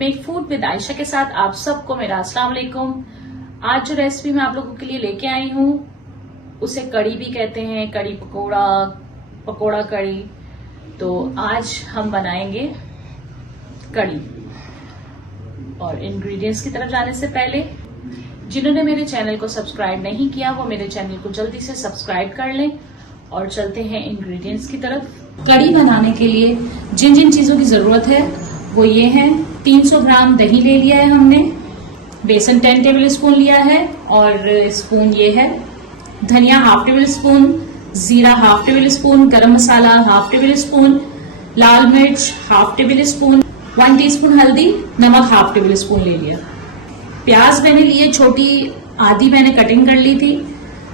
Make food with Ayesha के साथ आप सबको मेरा अस्सलाम वालेकुम। आज जो रेसिपी मैं आप लोगों के लिए लेके आई हूँ उसे कड़ी भी कहते हैं, कड़ी पकोड़ा, पकोड़ा कड़ी। तो आज हम बनाएंगे कड़ी। और इंग्रेडिएंट्स की तरफ जाने से पहले जिन्होंने मेरे चैनल को सब्सक्राइब नहीं किया वो मेरे चैनल को जल्दी से सब्सक्राइब कर लें। और चलते हैं इंग्रेडिएंट्स की तरफ। कड़ी बनाने के लिए जिन जिन चीजों की जरूरत है वो ये है। 300 ग्राम दही ले लिया है हमने, बेसन 10 टेबल स्पून लिया है और स्पून ये है। धनिया हाफ टेबल स्पून, जीरा हाफ टेबल स्पून, गरम मसाला हाफ टेबल स्पून, लाल मिर्च हाफ टेबल स्पून, 1 टीस्पून हल्दी, नमक हाफ टेबल स्पून ले लिया। प्याज मैंने लिए छोटी, आधी मैंने कटिंग कर ली थी।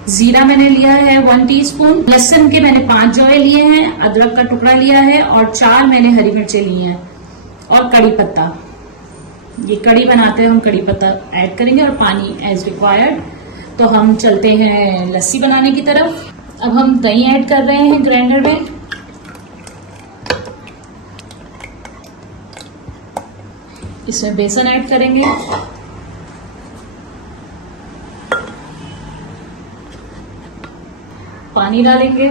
जीरा मैंने लिया है 1 टीस्पून, लहसुन के मैंने 5 जवे लिए हैं, अदरक का टुकड़ा लिया है और 4 मैंने हरी मिर्चें ली हैं और कड़ी पत्ता। ये कड़ी बनाते हैं हम कड़ी पत्ता ऐड करेंगे और पानी एज रिक्वायर्ड। तो हम चलते हैं लस्सी बनाने की तरफ। अब हम दही ऐड कर रहे हैं ग्राइंडर में। इसमें बेसन ऐड करेंगे, पानी डालेंगे।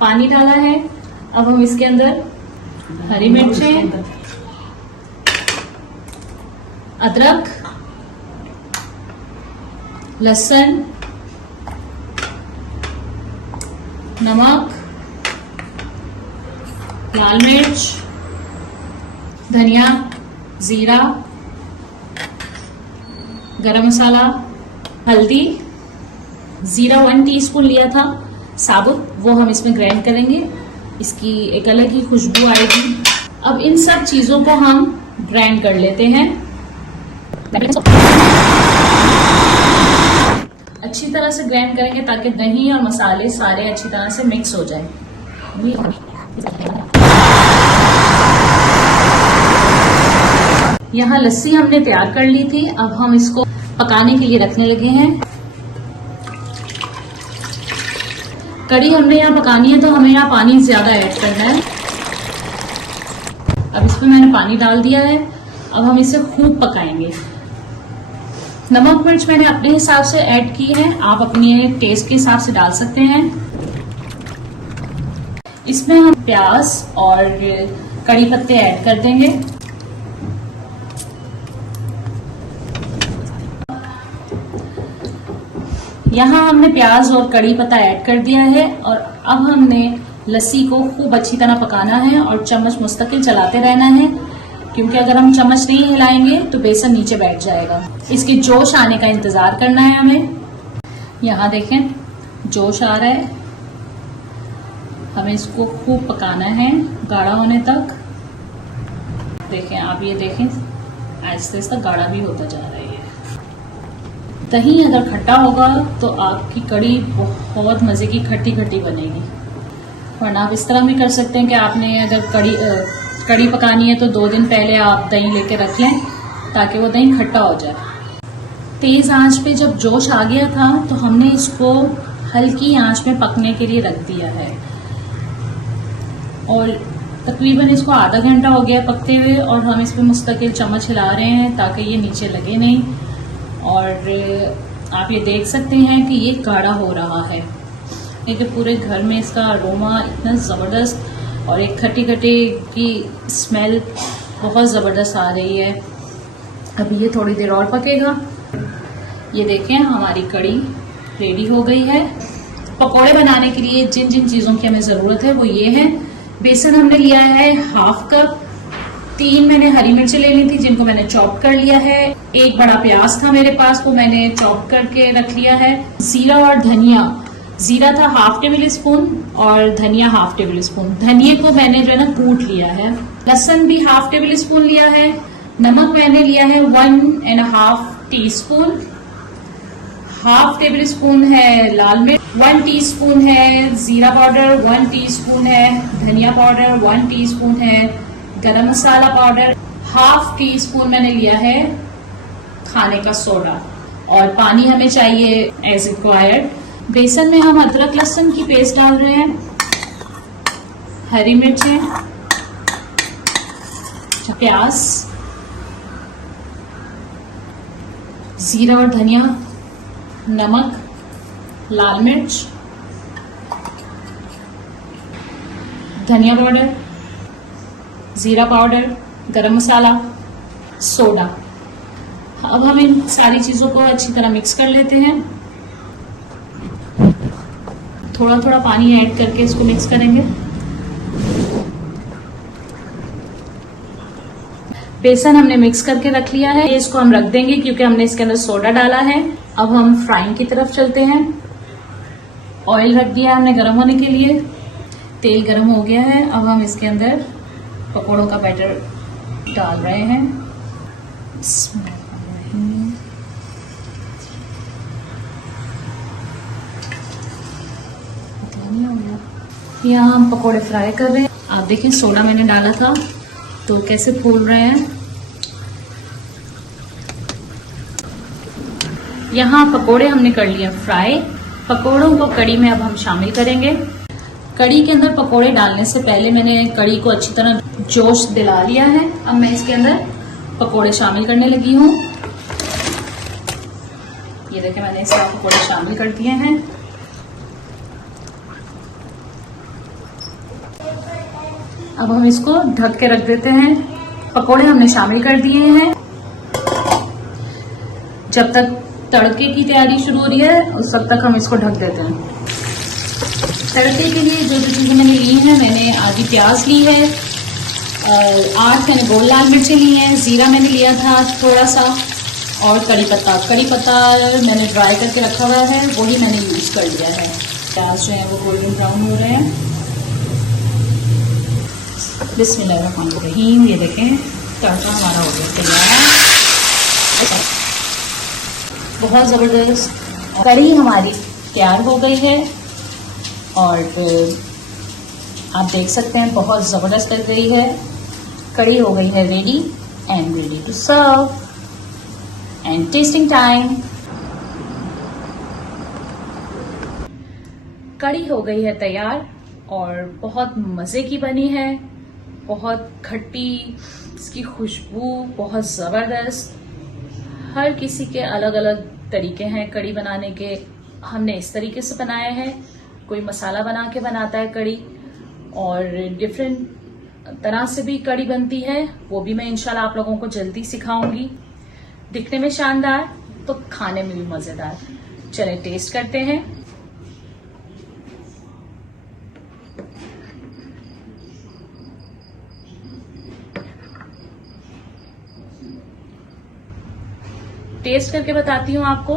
पानी डाला है। अब हम इसके अंदर हरी मिर्चें, अदरक, लहसुन, नमक, लाल मिर्च, धनिया, जीरा, गरम मसाला, हल्दी, जीरा 1 टीस्पून लिया था साबुत, वो हम इसमें ग्राइंड करेंगे। इसकी एक अलग ही खुशबू आएगी। अब इन सब चीजों को हम ग्राइंड कर लेते हैं। अच्छी तरह से ग्राइंड करेंगे ताकि दही और मसाले सारे अच्छी तरह से मिक्स हो जाए। यहाँ लस्सी हमने तैयार कर ली थी। अब हम इसको पकाने के लिए रखने लगे हैं। कड़ी हमने यहाँ पकानी है तो हमें यहाँ पानी ज्यादा ऐड करना है। अब इसमें मैंने पानी डाल दिया है। अब हम इसे खूब पकाएंगे। नमक मिर्च मैंने अपने हिसाब से ऐड की है, आप अपने टेस्ट के हिसाब से डाल सकते हैं। इसमें हम प्याज और कड़ी पत्ते ऐड कर देंगे। यहाँ हमने प्याज और कड़ी पत्ता ऐड कर दिया है और अब हमने लस्सी को खूब अच्छी तरह पकाना है और चम्मच मुस्तकिल चलाते रहना है, क्योंकि अगर हम चम्मच नहीं हिलाएंगे तो बेसन नीचे बैठ जाएगा। इसके जोश आने का इंतजार करना है हमें। यहाँ देखें जोश आ रहा है। हमें इसको खूब पकाना है गाढ़ा होने तक। देखें आप, ये देखें आहिस्ता आहिस्ता गाढ़ा भी होता जा रहा है। दही अगर खट्टा होगा तो आपकी कड़ी बहुत मजे की खट्टी खट्टी बनेगी। वरना आप इस तरह भी कर सकते हैं कि आपने अगर कड़ी पकानी है तो 2 दिन पहले आप दही लेके रख लें ताकि वो दही खट्टा हो जाए। तेज आंच पे जब जोश आ गया था तो हमने इसको हल्की आंच में पकने के लिए रख दिया है और तकरीबन इसको आधा घंटा हो गया पकते हुए और हम इस पर मुस्तकिल चम्मच हिला रहे हैं ताकि ये नीचे लगे नहीं। और आप ये देख सकते हैं कि ये गाढ़ा हो रहा है। ये तो पूरे घर में इसका अरोमा इतना ज़बरदस्त और एक खट्टी खट्टी की स्मेल बहुत ज़बरदस्त आ रही है। अभी ये थोड़ी देर और पकेगा। ये देखें हमारी कड़ी रेडी हो गई है। पकोड़े बनाने के लिए जिन जिन चीज़ों की हमें ज़रूरत है वो ये है। बेसन हमने लिया है हाफ कप, 3 मैंने हरी मिर्चें ले ली थी जिनको मैंने चॉप कर लिया है। 1 बड़ा प्याज था मेरे पास, वो मैंने चॉप करके रख लिया है। जीरा और धनिया, जीरा था हाफ टेबल स्पून और धनिया हाफ टेबल स्पून। धनिया को मैंने जो है ना कूट लिया है। लहसुन भी हाफ टेबल स्पून लिया है। नमक मैंने लिया है 1.5 टीस्पून। हाफ टेबल स्पून है लाल मिर्च, 1 टीस्पून है जीरा पाउडर, 1 टीस्पून है धनिया पाउडर, 1 टीस्पून है गरम मसाला पाउडर, हाफ टी स्पून मैंने लिया है खाने का सोडा और पानी हमें चाहिए एज रिक्वायर्ड। बेसन में हम अदरक लहसुन की पेस्ट डाल रहे हैं, हरी मिर्चें, प्याज, जीरा और धनिया, नमक, लाल मिर्च, धनिया पाउडर, जीरा पाउडर, गरम मसाला, सोडा। अब हम इन सारी चीजों को अच्छी तरह मिक्स कर लेते हैं। थोड़ा थोड़ा पानी ऐड करके इसको मिक्स करेंगे। बेसन हमने मिक्स करके रख लिया है, इसको हम रख देंगे क्योंकि हमने इसके अंदर सोडा डाला है। अब हम फ्राइंग की तरफ चलते हैं। ऑयल रख दिया हमने गर्म होने के लिए, तेल गर्म हो गया है। अब हम इसके अंदर पकौड़ों का बैटर डाल रहे हैं। यहाँ हम पकौड़े फ्राई कर रहे हैं। आप देखें सोडा मैंने डाला था तो कैसे फूल रहे हैं। यहाँ पकोड़े हमने कर लिए फ्राई। पकोड़ों को कड़ी में अब हम शामिल करेंगे। कड़ी के अंदर पकोड़े डालने से पहले मैंने कड़ी को अच्छी तरह जोश दिला लिया है। अब मैं इसके अंदर पकोड़े शामिल करने लगी हूँ। ये देखें मैंने इसमें पकोड़े शामिल कर दिए हैं। अब हम इसको ढक के रख देते हैं। पकोड़े हमने शामिल कर दिए हैं। जब तक तड़के की तैयारी शुरू हो रही है उस वक्त तक हम इसको ढक देते हैं। तड़के के लिए जो जो चीज़ें मैंने ली हैं, मैंने आधी प्याज ली है, 8 मैंने गोल लाल मिर्चें ली हैं, जीरा मैंने लिया था थोड़ा सा, और कड़ी पत्ता। कड़ी पत्ता मैंने ड्राई करके रखा हुआ है, वही मैंने यूज़ कर लिया है। प्याज जो है वो गोल्डन ब्राउन हो रहे हैं। बिस्मिल्लाहिर्रहमानिर्रहीम। ये देखें तड़का हमारा हो गया तैयार। बहुत ज़बरदस्त कड़ी हमारी तैयार हो गई है और आप देख सकते हैं बहुत ज़बरदस्त लग रही है। कड़ी हो गई है ready and ready to serve and testing time. कड़ी हो गई है तैयार और बहुत मज़े की बनी है। बहुत खट्टी, इसकी खुशबू बहुत ज़बरदस्त। हर किसी के अलग अलग तरीके हैं कड़ी बनाने के। हमने इस तरीके से बनाया है, कोई मसाला बना के बनाता है कड़ी, और डिफरेंट तरह से भी कड़ी बनती है। वो भी मैं इंशाल्लाह आप लोगों को जल्दी सिखाऊंगी। दिखने में शानदार तो खाने में भी मज़ेदार। चलें टेस्ट करते हैं। टेस्ट करके बताती हूँ आपको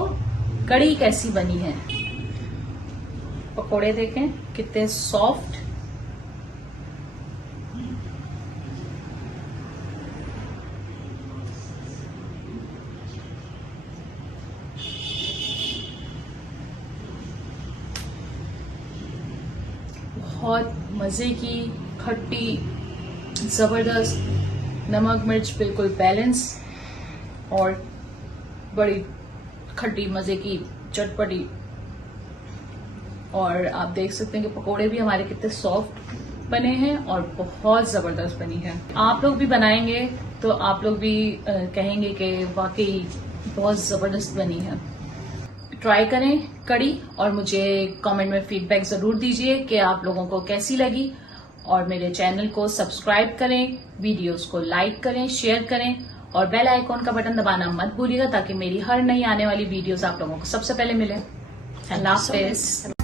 कड़ी कैसी बनी है। पकोड़े देखें कितने सॉफ्ट, बहुत मजे की, खट्टी, जबरदस्त, नमक मिर्च बिल्कुल बैलेंस, और बड़ी खट्टी मजे की चटपटी। और आप देख सकते हैं कि पकोड़े भी हमारे कितने सॉफ्ट बने हैं और बहुत जबरदस्त बनी है। आप लोग भी बनाएंगे तो आप लोग भी कहेंगे कि वाकई बहुत जबरदस्त बनी है। ट्राई करें कड़ी और मुझे कमेंट में फीडबैक जरूर दीजिए कि आप लोगों को कैसी लगी। और मेरे चैनल को सब्सक्राइब करें, वीडियोस को लाइक करें, शेयर करें और बेल आइकॉन का बटन दबाना मत भूलिएगा ताकि मेरी हर नई आने वाली वीडियोस आप लोगों को सबसे पहले मिले। अल्लाह हाफिज।